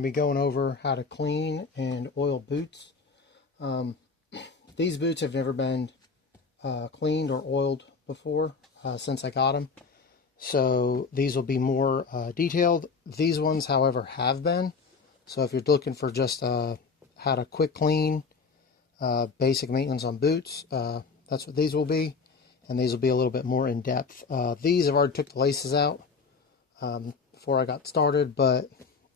Be going over how to clean and oil boots. Um, these boots have never been cleaned or oiled before since I got them, so these will be more detailed. These ones, however, have been. So if you're looking for just how to quick clean, basic maintenance on boots, that's what these will be, and these will be a little bit more in depth. These I've already took the laces out before I got started, but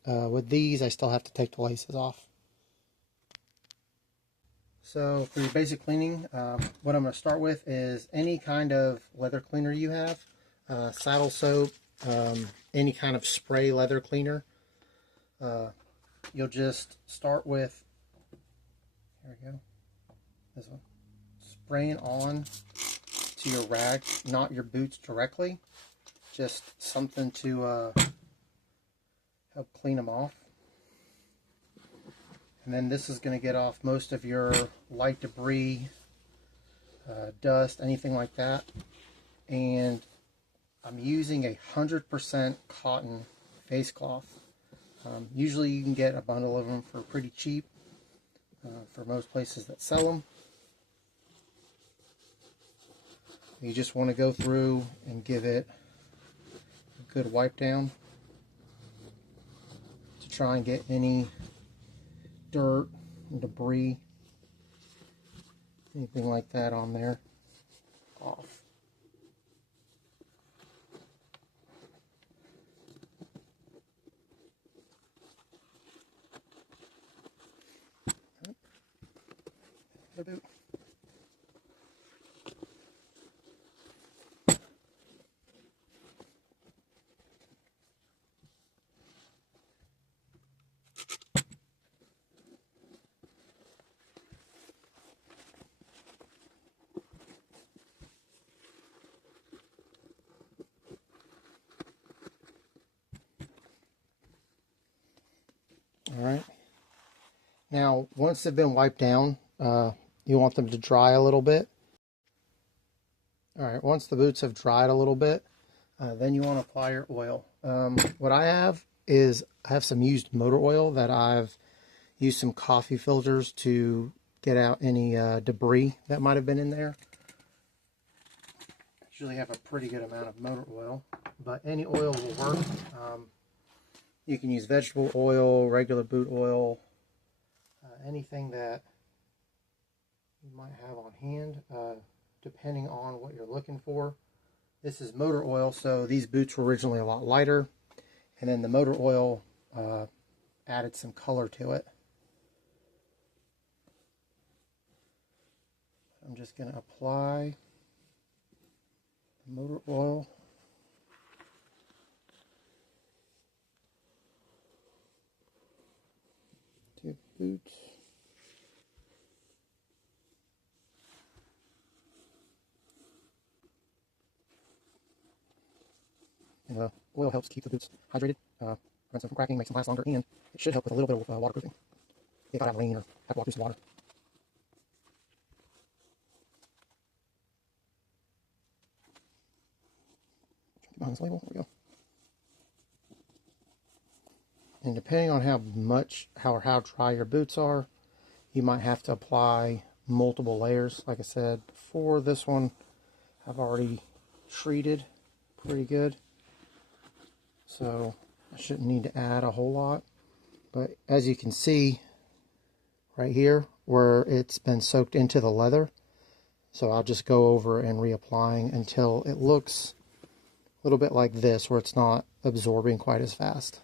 with these, I still have to take the laces off. So for your basic cleaning, what I'm going to start with is any kind of leather cleaner you have, saddle soap, any kind of spray leather cleaner. You'll just start with, here we go, this one, spraying on to your rag, not your boots directly, just something to help clean them off. And then this is going to get off most of your light debris, dust, anything like that. And I'm using 100% cotton face cloth. Usually you can get a bundle of them for pretty cheap for most places that sell them. You just want to go through and give it a good wipe down to try and get any dirt and debris, anything like that on there, off. The boot. Alright, now once they've been wiped down, you want them to dry a little bit. Alright, once the boots have dried a little bit, then you want to apply your oil. What I have is, I have some used motor oil that I've used some coffee filters to get out any debris that might have been in there. Usually have a pretty good amount of motor oil, but any oil will work. You can use vegetable oil, regular boot oil, anything that you might have on hand, depending on what you're looking for. This is motor oil, so these boots were originally a lot lighter, and then the motor oil added some color to it. I'm just going to apply the motor oil to the boots. And the oil helps keep the boots hydrated, prevents them from cracking, makes them last longer, and it should help with a little bit of waterproofing if I have rain or have to walk through some water. Behind this label, there we go. And depending on how dry your boots are, you might have to apply multiple layers. Like I said before, this one I've already treated pretty good, so I shouldn't need to add a whole lot. But as you can see right here where it's been soaked into the leather, so I'll just go over and reapplying until it looks a little bit like this, where it's not absorbing quite as fast.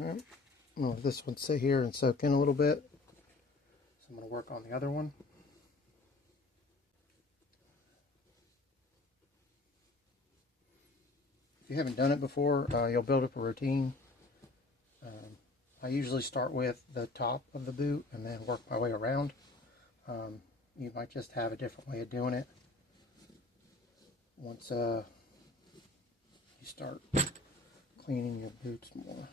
Alright, well, this one sit here and soak in a little bit, so I'm going to work on the other one. If you haven't done it before, you'll build up a routine. I usually start with the top of the boot and then work my way around. You might just have a different way of doing it. Once you start cleaning your boots more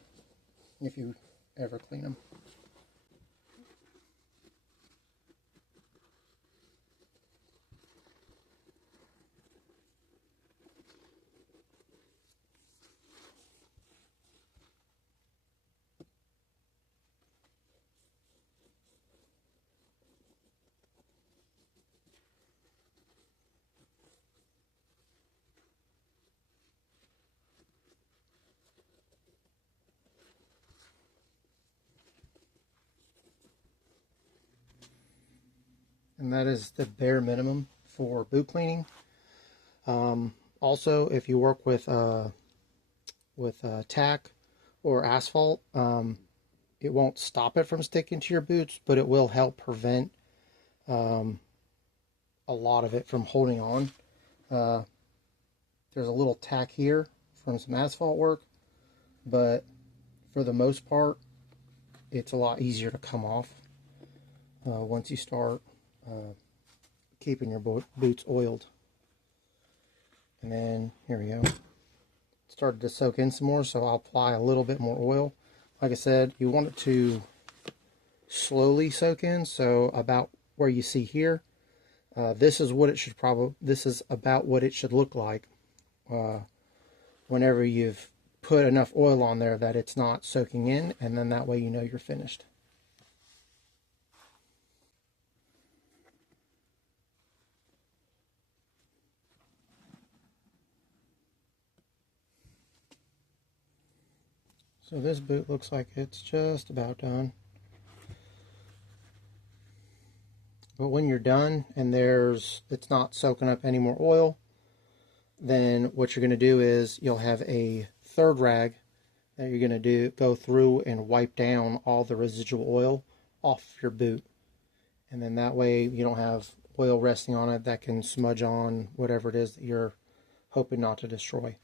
if you ever clean them. And that is the bare minimum for boot cleaning. Also, if you work with tack or asphalt, it won't stop it from sticking to your boots, but it will help prevent a lot of it from holding on. There's a little tack here from some asphalt work, but for the most part, it's a lot easier to come off once you start keeping your boots oiled. And then here we go. It started to soak in some more, so I'll apply a little bit more oil. Like I said, you want it to slowly soak in, so about where you see here, this is what it should this is about what it should look like whenever you've put enough oil on there that it's not soaking in, and then that way you know you're finished. So this boot looks like it's just about done. But when you're done and it's not soaking up any more oil, then what you're going to do is you'll have a third rag that you're going to go through and wipe down all the residual oil off your boot. And then that way you don't have oil resting on it that can smudge on whatever it is that you're hoping not to destroy.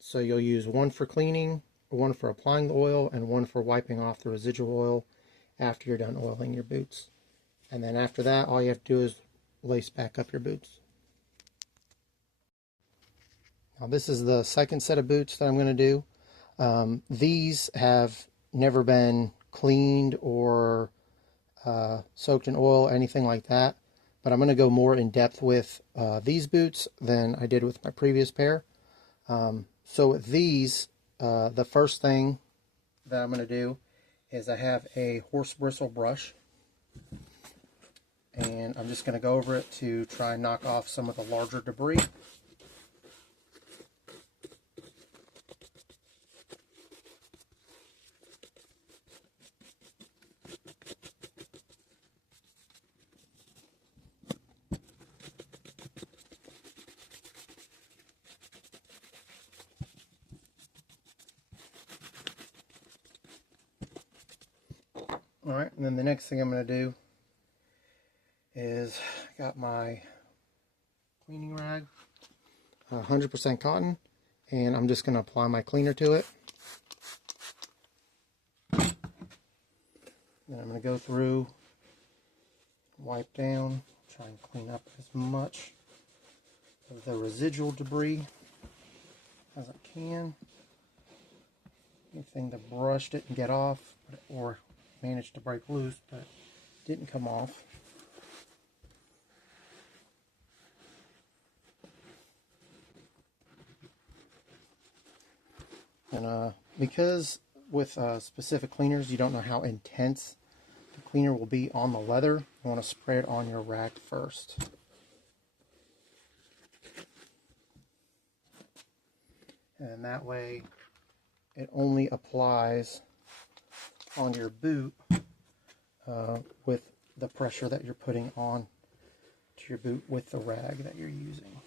So you'll use one for cleaning, one for applying the oil, and one for wiping off the residual oil after you're done oiling your boots. And then after that, all you have to do is lace back up your boots. Now this is the second set of boots that I'm going to do. These have never been cleaned or soaked in oil, anything like that. But I'm going to go more in depth with these boots than I did with my previous pair. So with these, the first thing that I'm going to do is I have a horse bristle brush. And I'm just going to go over it to try and knock off some of the larger debris. Alright, and then the next thing I'm going to do is I got my cleaning rag, 100% cotton, and I'm just going to apply my cleaner to it. Then I'm going to go through, wipe down, try and clean up as much of the residual debris as I can. Anything the brush didn't get off or managed to break loose but didn't come off. And because with specific cleaners you don't know how intense the cleaner will be on the leather, you want to spray it on your rag first. And that way it only applies on your boot with the pressure that you're putting on to your boot with the rag that you're using.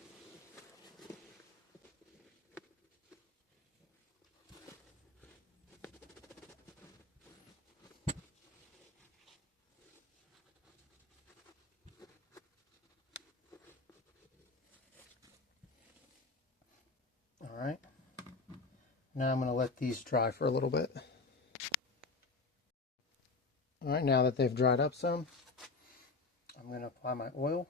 Alright, now I'm going to let these dry for a little bit. Alright, now that they've dried up some, I'm going to apply my oil.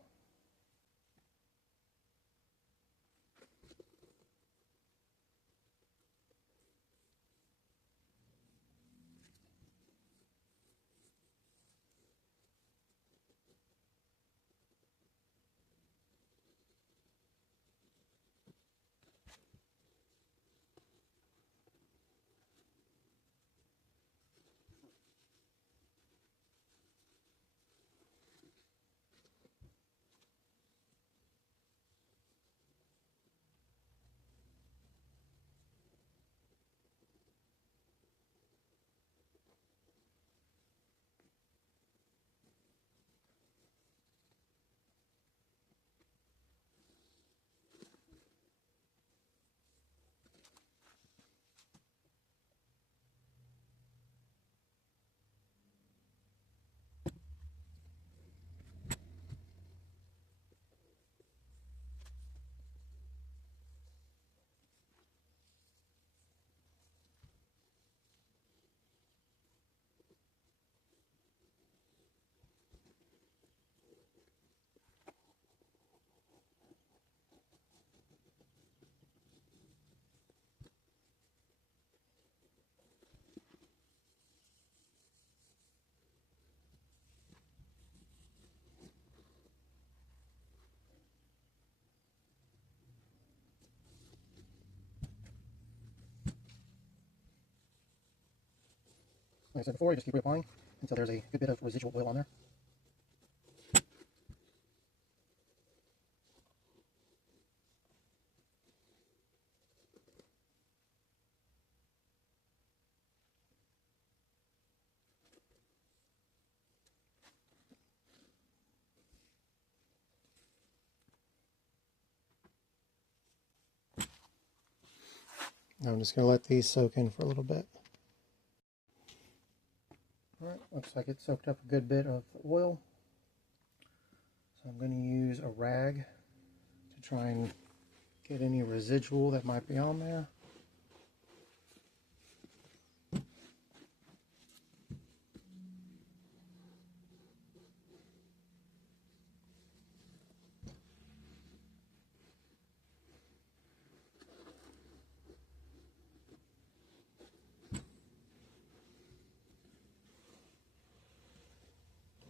like I said before, you just keep reapplying until there's a good bit of residual oil on there. Now I'm just going to let these soak in for a little bit. Alright, looks like it soaked up a good bit of oil. So I'm going to use a rag to try and get any residual that might be on there.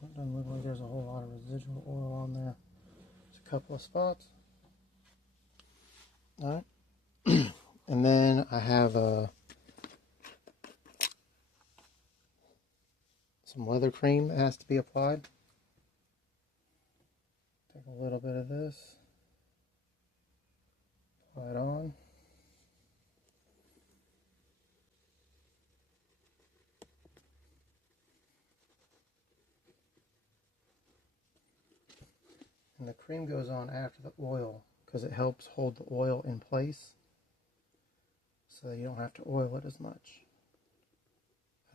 It doesn't look like there's a whole lot of residual oil on there. Just a couple of spots. Alright. And then I have some leather cream that has to be applied. Take a little bit of this, apply it on. And the cream goes on after the oil because it helps hold the oil in place so that you don't have to oil it as much.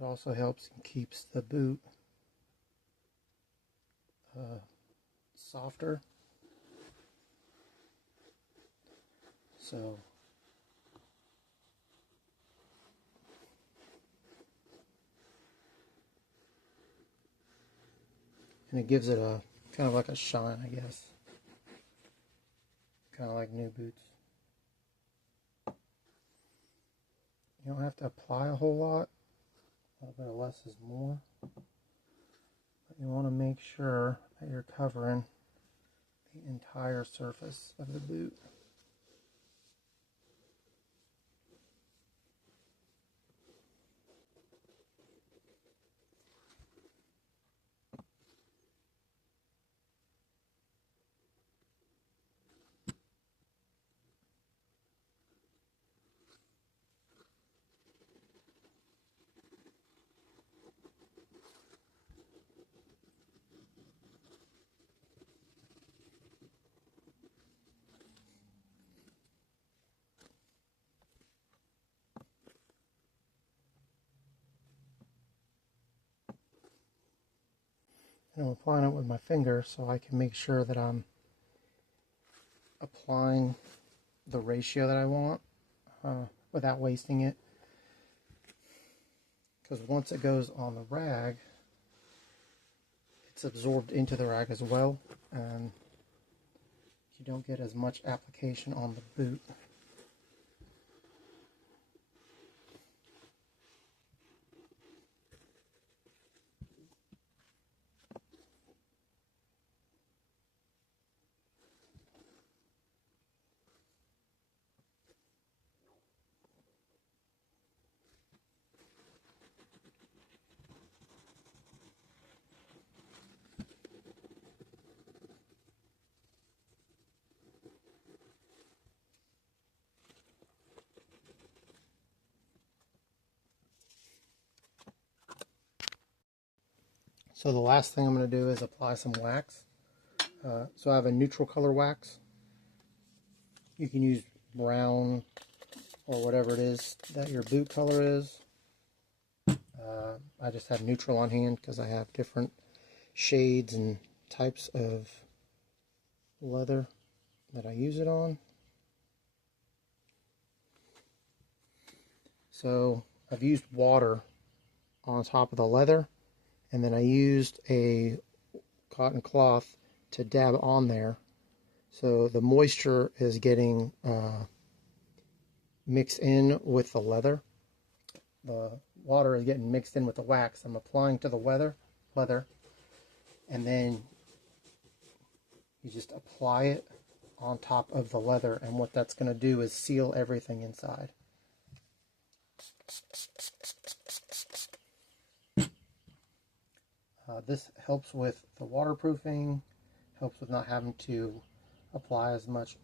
It also helps and keeps the boot softer. So and it gives it a kind of like a shine, I guess. Kind of like new boots. You don't have to apply a whole lot. A little bit of less is more. But you want to make sure that you're covering the entire surface of the boot. And I'm applying it with my finger so I can make sure that I'm applying the ratio that I want without wasting it. Because once it goes on the rag, it's absorbed into the rag as well, and you don't get as much application on the boot. So the last thing I'm going to do is apply some wax. So I have a neutral color wax. You can use brown or whatever it is that your boot color is. I just have neutral on hand because I have different shades and types of leather that I use it on. So I've used water on top of the leather, and then I used a cotton cloth to dab on there. So the moisture is getting mixed in with the leather. The water is getting mixed in with the wax. I'm applying to the leather, and then you just apply it on top of the leather, and what that's going to do is seal everything inside. This helps with the waterproofing, helps with not having to apply as much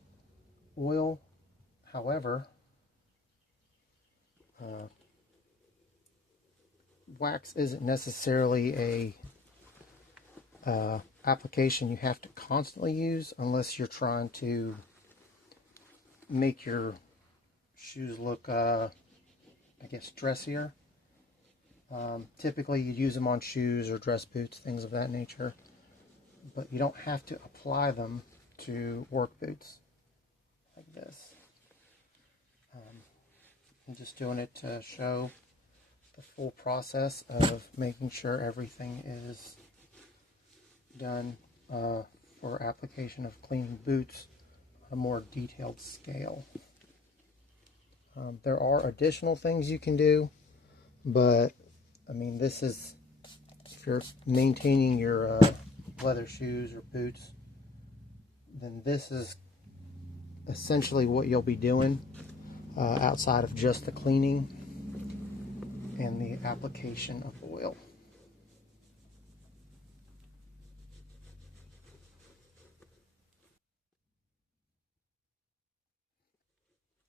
oil. However, wax isn't necessarily a application you have to constantly use unless you're trying to make your shoes look, I guess, dressier. Typically you use them on shoes or dress boots, things of that nature, but you don't have to apply them to work boots like this. I'm just doing it to show the full process of making sure everything is done for application of cleaning boots on a more detailed scale. There are additional things you can do, but I mean, this is, if you're maintaining your leather shoes or boots, then this is essentially what you'll be doing outside of just the cleaning and the application of oil.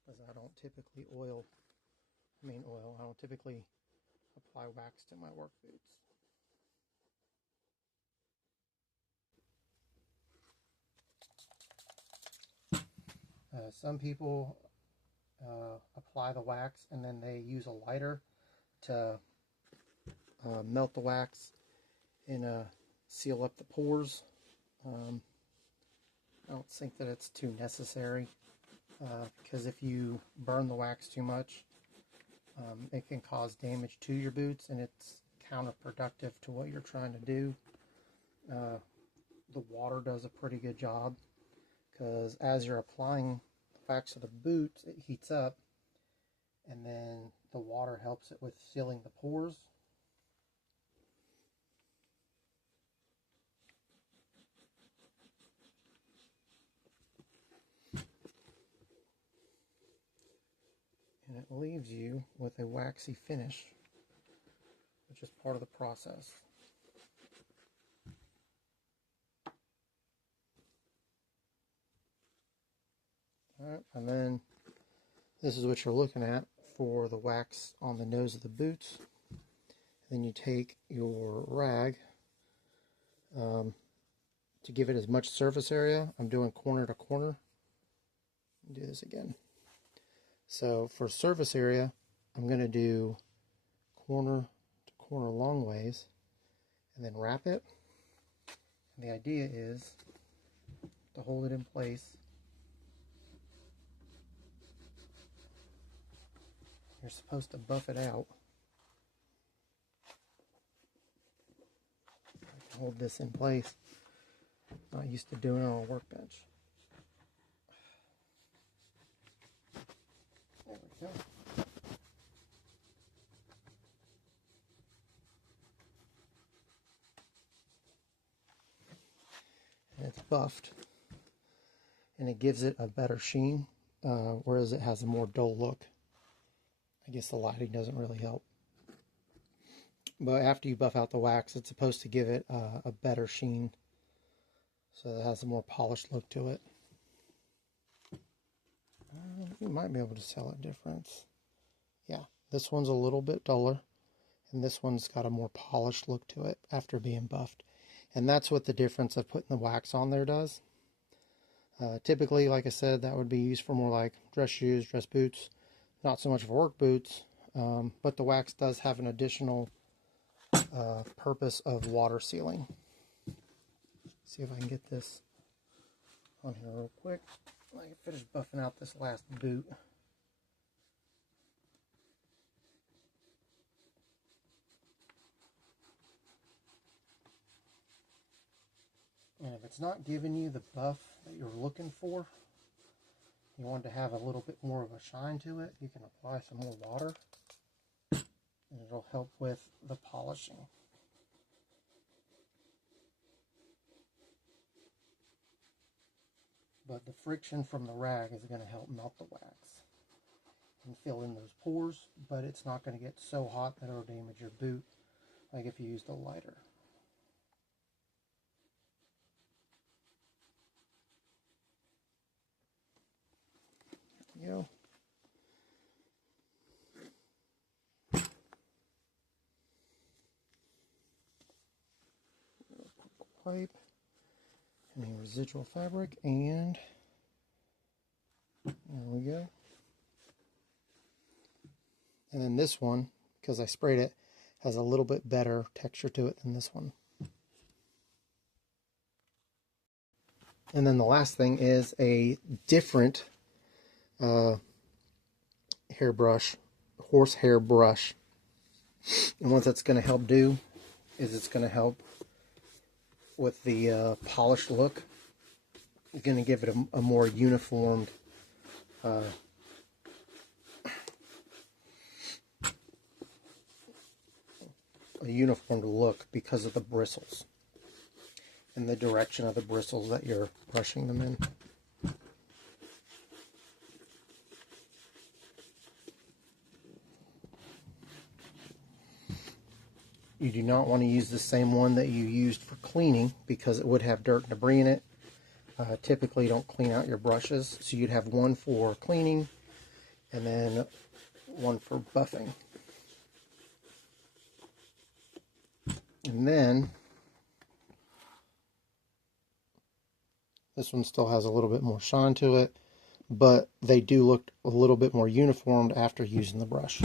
Because I don't typically I don't typically apply wax to my work boots. Some people apply the wax and then they use a lighter to melt the wax and seal up the pores. I don't think that it's too necessary because if you burn the wax too much, it can cause damage to your boots and it's counterproductive to what you're trying to do. The water does a pretty good job because as you're applying the wax to the boot, it heats up and then the water helps it with sealing the pores. And it leaves you with a waxy finish, which is part of the process. Alright, and then this is what you're looking at for the wax on the nose of the boots. Then you take your rag to give it as much surface area. I'm doing corner to corner. Do this again. So for surface area, I'm going to do corner to corner long ways and then wrap it. And the idea is to hold it in place. You're supposed to buff it out. I can hold this in place. Not used to doing it on a workbench. There we go. And it's buffed. And it gives it a better sheen, whereas it has a more dull look. I guess the lighting doesn't really help. But after you buff out the wax, it's supposed to give it a better sheen. So it has a more polished look to it. You might be able to tell a difference. Yeah, this one's a little bit duller. And this one's got a more polished look to it after being buffed. And that's what the difference of putting the wax on there does. Typically, like I said, that would be used for more like dress shoes, dress boots. Not so much for work boots, but the wax does have an additional purpose of water sealing. See if I can get this on here real quick. I can finish buffing out this last boot. And if it's not giving you the buff that you're looking for, you want to have a little bit more of a shine to it, you can apply some more water and it'll help with the polishing. But the friction from the rag is going to help melt the wax and fill in those pores, but it's not going to get so hot that it'll damage your boot like if you used a lighter. we go. Pipe, any residual fabric, and there we go. And then this one, because I sprayed it, has a little bit better texture to it than this one. And then the last thing is a different hairbrush, horsehair brush. And what that's going to help do is it's going to help with the polished look. It's going to give it a more uniformed a uniformed look because of the bristles and the direction of the bristles that you're brushing them in. You do not want to use the same one that you used for cleaning because it would have dirt and debris in it. Typically, you don't clean out your brushes, so you'd have one for cleaning and then one for buffing. And then this one still has a little bit more shine to it, but they do look a little bit more uniformed after using the brush.